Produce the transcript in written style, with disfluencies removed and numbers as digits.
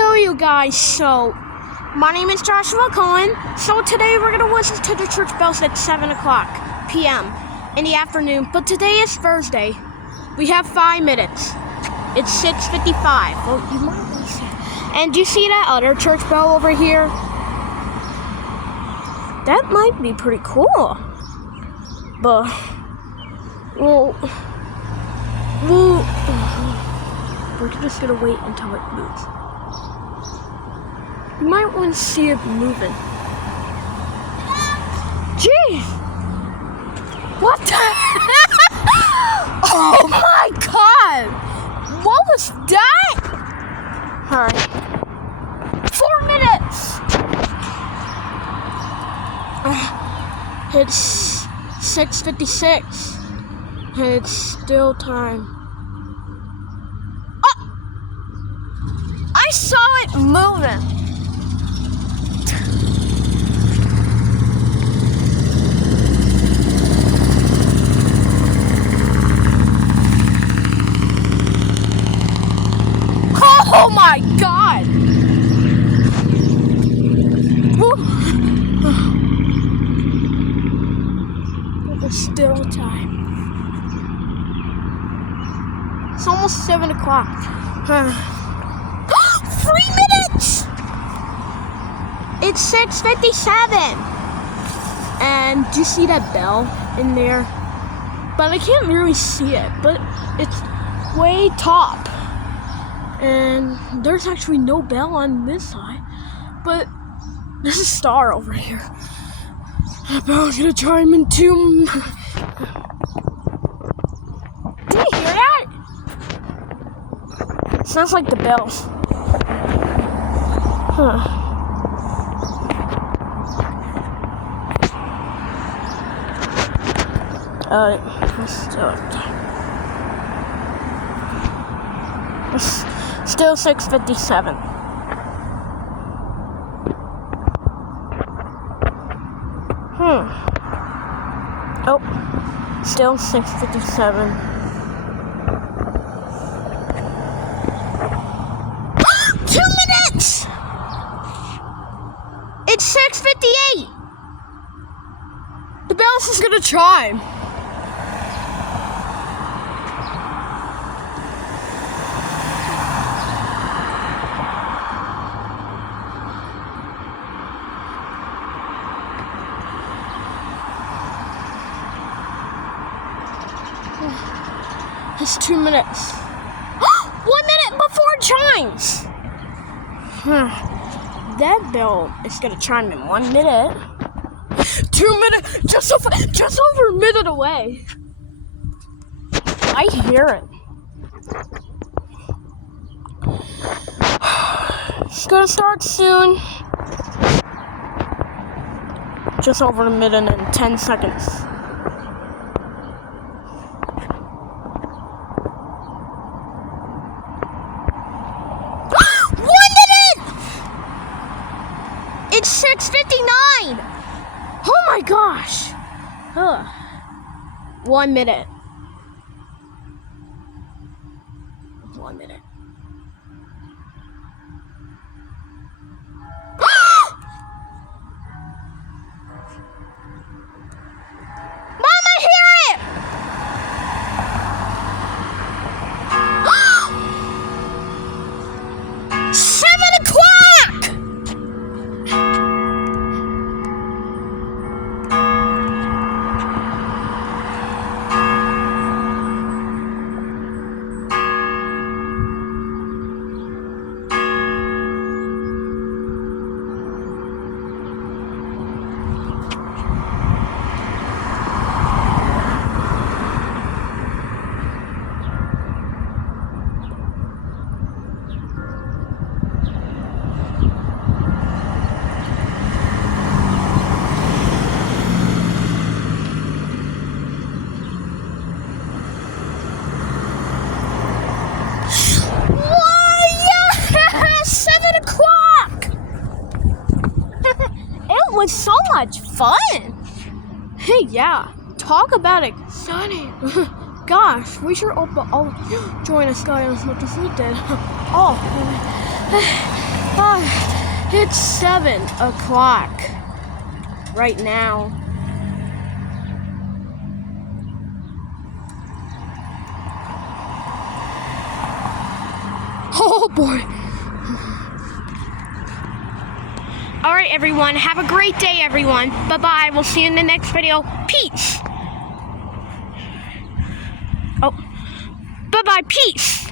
Hello you guys, so my name is Joshua Cohen. So today we're going to listen to the church bells at 7 o'clock p.m. in the afternoon. But today is Thursday. We have 5 minutes. It's 6:55. Well, you might want to say. And do you see that other church bell over here? That might be pretty cool. But, well, we're just going to wait until it moves. You might want to see it moving. Jeez! What the heck? Oh my god! What was that? Alright. 4 minutes! It's 6:56. And it's still time. Oh! I saw it moving. Oh my god! There's still time. It's almost 7 o'clock. 3 minutes! It's 6:57. And do you see that bell in there? But I can't really see it, but it's way top. And there's actually no bell on this side, but there's a star over here. That bell's gonna chime in too. Did you hear that? Sounds like the bells. Huh. Still 6:57. Oh, still 6:57. 2 minutes! It's 6:58. The bell's just gonna chime. It's 2 minutes. 1 minute before it chimes. That bell is gonna chime in 1 minute. 2 minutes, just over a minute away. I hear it. It's gonna start soon. Just over a minute and 10 seconds. It's 6:59. Oh my gosh. 1 minute. 1 minute. Mama, hear it. 7 o'clock. It was so much fun. Hey, yeah, talk about exciting. Gosh, we should all join us guys as much as we did. Oh, It's 7 o'clock right now. Oh boy. All right, everyone. Have a great day, everyone. Bye-bye. We'll see you in the next video. Peace. Oh. Bye-bye. Peace.